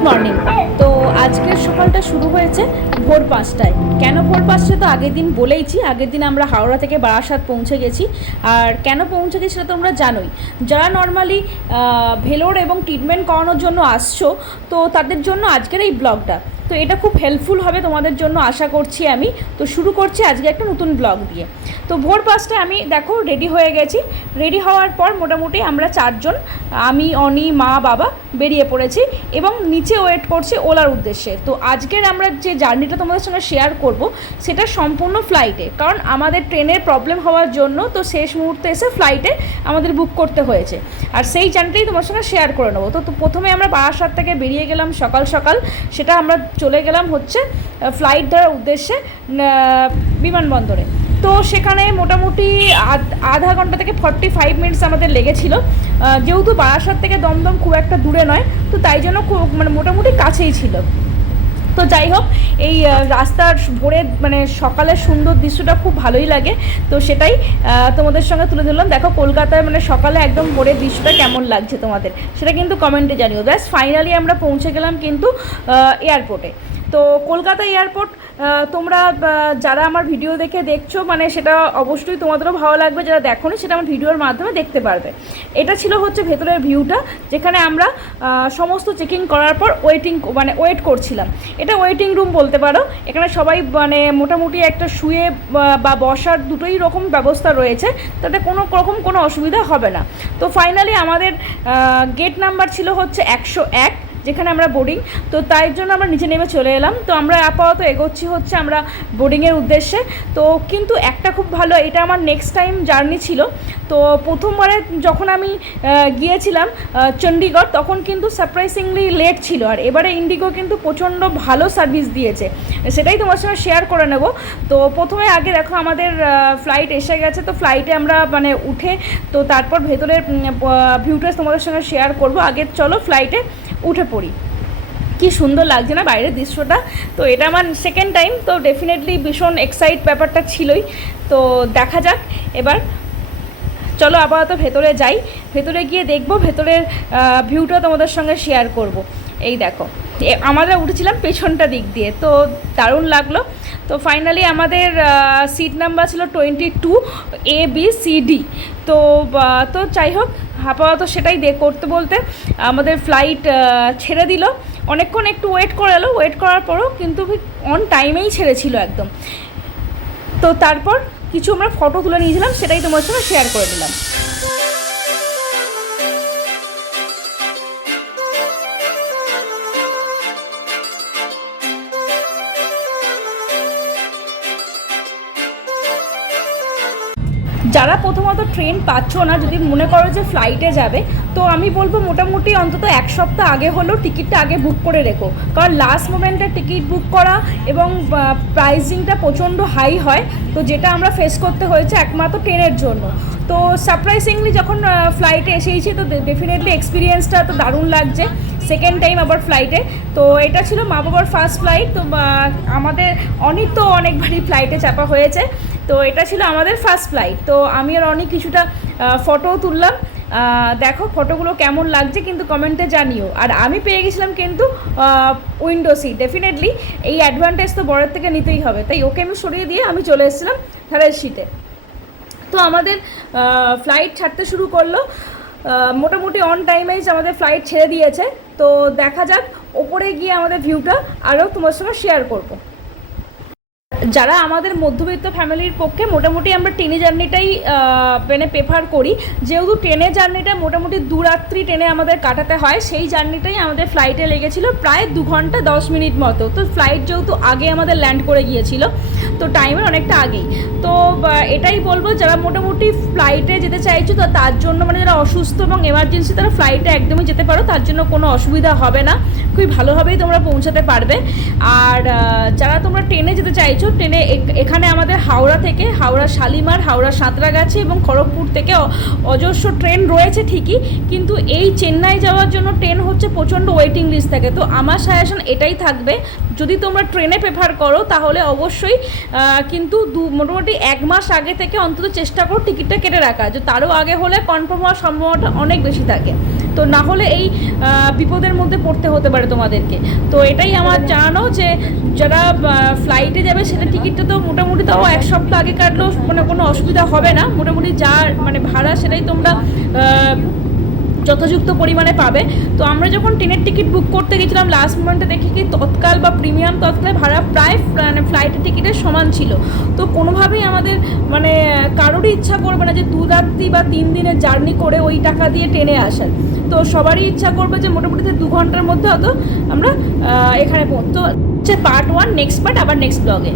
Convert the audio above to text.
Good morning. তো আজকের সকালটা শুরু হয়েছে ভোর 5টায়। কেন ভোর 5টায় তো আগের দিন বলেইছি। আগের দিন আমরা হাওড়া থেকে বারাসাত পৌঁছে গেছি। আর কেন পৌঁছে গেছি সেটা তোমরা জানোই। যারা নর্মালি ভেলোর এবং ট্রিটমেন্ট করানোর জন্য আসছো, তো তাদের জন্য আজকের এই ব্লগটা। তো এটা খুব হেল্পফুল হবে তোমাদের জন্য আশা করছি আমি। তো শুরু করছি আজকে একটা নতুন ব্লগ দিয়ে। তো ভোর 5টায় আমি দেখো রেডি হয়ে গেছি। রেডি হওয়ার পর মোটামুটি আমরা 4জন, আমি, অনি, মা, বাবা বেরিয়ে পড়েছি এবং নিচে ওয়েট করছি ওলার উদ্দেশ্যে। তো আজকের আমরা যে জার্নিটা তোমাদের সঙ্গে শেয়ার করব সেটা সম্পূর্ণ ফ্লাইটে, কারণ আমাদের ট্রেনের প্রবলেম হওয়ার জন্য তো শেষ মুহূর্তে এসে ফ্লাইটে আমাদের বুক করতে হয়েছে। আর সেই জার্নিটাই তোমার সঙ্গে শেয়ার করে নেবো। তো প্রথমে আমরা বারাসাত থেকে বেরিয়ে গেলাম সকাল সকাল। সেটা আমরা চলে গেলাম হচ্ছে ফ্লাইট ধরার উদ্দেশ্যে বিমানবন্দরে। তো সেখানে মোটামুটি আধা ঘন্টা থেকে 45 মিনিটস আমাদের লেগেছিল। যেহেতু বারাসাত থেকে দমদম খুব একটা দূরে নয়, তো তাই জন্য খুব মোটামুটি কাছেই ছিল। তো যাই হোক, এই রাস্তার ভোরের সকালের সুন্দর দৃশ্যটা খুব ভালোই লাগে। তো সেটাই তোমাদের সঙ্গে তুলে ধরলাম। দেখো কলকাতায় সকালে একদম ভোরের দৃশ্যটা কেমন লাগছে তোমাদের, সেটা কিন্তু কমেন্টে জানিও। ব্যাস ফাইনালি আমরা পৌঁছে গেলাম কিন্তু এয়ারপোর্টে। তো কলকাতা এয়ারপোর্ট তোমরা যারা আমার ভিডিও দেখছো সেটা অবশ্যই তোমাদেরও ভালো লাগবে। যারা দেখোনি সেটা আমার ভিডিওর মাধ্যমে দেখতে পারবে। এটা ছিল হচ্ছে ভেতরের ভিউটা, যেখানে আমরা সমস্ত চেকিং করার পর ওয়েট করছিলাম। এটা ওয়েটিং রুম বলতে পারো। এখানে সবাই মোটামুটি একটা শুয়ে বা বসার দুটোই রকম ব্যবস্থা রয়েছে, তাতে কোনো অসুবিধা হবে না। তো ফাইনালি আমাদের গেট নাম্বার ছিল হচ্ছে 101, যেখানে আমরা বোর্ডিং। তো তাই জন্য আমরা নিচে নেমে চলে এলাম। তো আমরা আপাতত এগোচ্ছি হচ্ছে আমরা বোর্ডিংয়ের উদ্দেশ্যে। তো কিন্তু একটা খুব ভালো, এটা আমার নেক্সট টাইম জার্নি ছিল। তো প্রথমবারে যখন আমি গিয়েছিলাম চণ্ডীগড়, তখন কিন্তু সারপ্রাইজিংলি লেট ছিল। আর এবারে ইন্ডিগো কিন্তু প্রচণ্ড ভালো সার্ভিস দিয়েছে, সেটাই তোমার সঙ্গে শেয়ার করে নেব। তো প্রথমে আগে দেখো আমাদের ফ্লাইট এসে গেছে। তো ফ্লাইটে আমরা উঠে তো তারপর ভেতরের ভিউটা তোমাদের সঙ্গে শেয়ার করব। আগে চলো ফ্লাইটে উঠে পড়ি। কি সুন্দর লাগছে না বাইরের দৃশ্যটা। তো এটা আমার সেকেন্ড টাইম, তো ডেফিনেটলি ভীষণ এক্সাইট ব্যাপারটা ছিলই। তো দেখা যাক এবার। চলো আপাতত ভেতরে যাই, ভেতরে গিয়ে দেখবো ভেতরের ভিউটা তোমাদের সঙ্গে শেয়ার করব। এই দেখো আমরা উঠেছিলাম পেছনটা দিক দিয়ে, তো দারুণ লাগলো। তো ফাইনালি আমাদের সিট নাম্বার ছিল 22 ABCD। তো যাই হোক, আপাতত সেটাই করতে বলতে আমাদের ফ্লাইট ছেড়ে দিল। অনেকক্ষণ একটু ওয়েট করার পরও কিন্তু অন টাইমেই ছেড়েছিল একদম। তো তারপর কিছু আমরা ফটো তুলে নিয়েছিলাম, সেটাই তোমার সঙ্গে শেয়ার করে দিলাম। যারা প্রথমত ট্রেন পাচ্ছ না, যদি মনে করো যে ফ্লাইটে যাবে, তো আমি বলবো মোটামুটি অন্তত 1 সপ্তাহ আগে হলেও টিকিটটা আগে বুক করে রেখো। কারণ লাস্ট মোমেন্টে টিকিট বুক করা এবং প্রাইসিংটা প্রচণ্ড হাই হয়, তো যেটা আমরা ফেস করতে হয়েছে একমাত্র ট্রেনের জন্য। তো সারপ্রাইজিংলি যখন ফ্লাইটে এসেইছি, তো ডেফিনেটলি এক্সপিরিয়েন্সটা তো দারুণ লাগছে। সেকেন্ড টাইম আবার ফ্লাইটে। তো এটা ছিল মা বাবার ফার্স্ট ফ্লাইট। তো আমাদের অনেকবারই ফ্লাইটে চাপা হয়েছে, তো এটা ছিল আমাদের ফার্স্ট ফ্লাইট। তো আমি আর অনেক কিছুটা ফটোও তুললাম। দেখো ফটোগুলো কেমন লাগছে কিন্তু কমেন্টে জানিও। আর আমি পেয়ে গেছিলাম কিন্তু উইন্ডো সিট। ডেফিনেটলি এই অ্যাডভান্টেজ তো বড়ের থেকে নিতেই হবে, তাই ওকে আমি সরিয়ে দিয়ে আমি চলে এসেছিলাম থার্ড সিটে। তো আমাদের ফ্লাইট ছাড়তে শুরু করলো। মোটামুটি অন টাইমেই আমাদের ফ্লাইট ছেড়ে দিয়েছে। তো দেখা যাক, ওপরে গিয়ে আমাদের ভিউটা আরও তোমার সঙ্গে শেয়ার করবো। যারা আমাদের মধ্যবিত্ত ফ্যামিলির পক্ষে মোটামুটি আমরা ট্রেনে জার্নিটাই প্রেফার করি। যেহেতু ট্রেনের জার্নিটা মোটামুটি 2 রাত্রি ট্রেনে আমাদের কাটাতে হয়, সেই জার্নিটাই আমাদের ফ্লাইটে লেগেছিল প্রায় 2 ঘন্টা 10 মিনিট মতো। তো ফ্লাইট যেহেতু আগে আমাদের ল্যান্ড করে গিয়েছিল, তো টাইমের অনেকটা আগেই। তো এটাই বলবো, যারা মোটামুটি ফ্লাইটে যেতে চাইছো, তো তার জন্য যারা অসুস্থ এবং এমার্জেন্সি, তারা ফ্লাইটে একদমই যেতে পারো। তার জন্য কোনো অসুবিধা হবে না, খুবই ভালোভাবেই তোমরা পৌঁছাতে পারবে। আর যারা তোমরা ট্রেনে যেতে চাইছো, ট্রেনে এখানে আমাদের হাওড়া থেকে, হাওড়া শালিমার, হাওড়া সাঁতরাগাছি এবং খড়গপুর থেকে অজস্র ট্রেন রয়েছে ঠিকই, কিন্তু এই চেন্নাই যাওয়ার জন্য ট্রেন হচ্ছে প্রচণ্ড ওয়েটিং লিস্ট থাকে। তো আমার সাজেশন এটাই থাকবে, যদি তোমরা ট্রেনে প্রেফার করো তাহলে অবশ্যই কিন্তু মোটামুটি 1 মাস আগে থেকে অন্তত চেষ্টা করো টিকিটটা কেটে রাখা, যে তারও আগে হলে কনফার্ম হওয়ার সম্ভাবনাটা অনেক বেশি থাকে। তো না হলে এই বিপদের মধ্যে পড়তে হতে পারে তোমাদেরকে। তো এটাই আমার জানানো যে যারা ফ্লাইটে যাবে সেটা টিকিটটা তো মোটামুটি তাও 1 সপ্তাহ আগে কাটলেও মানে কোনো অসুবিধা হবে না। মোটামুটি যা মানে ভাড়া সেটাই তোমরা যথাযুক্ত পরিমাণে পাবে। তো আমরা যখন ট্রেনের টিকিট বুক করতে গেছিলাম লাস্ট মোমেন্টে দেখি কি তৎকাল বা প্রিমিয়াম তৎকালে ভাড়া প্রায় মানে ফ্লাইটের টিকিটের সমান ছিল। তো কোনোভাবেই আমাদের মানে কারোরই ইচ্ছা করবে না যে 2 রাত্রি বা 3 দিনের জার্নি করে ওই টাকা দিয়ে ট্রেনে আসার। তো সবারই ইচ্ছা করবে যে মোটামুটি 2 ঘন্টার মধ্যে হয়তো আমরা এখানে পৌঁছ। তো হচ্ছে পার্ট 1, নেক্সট পার্ট আবার নেক্সট ব্লগে।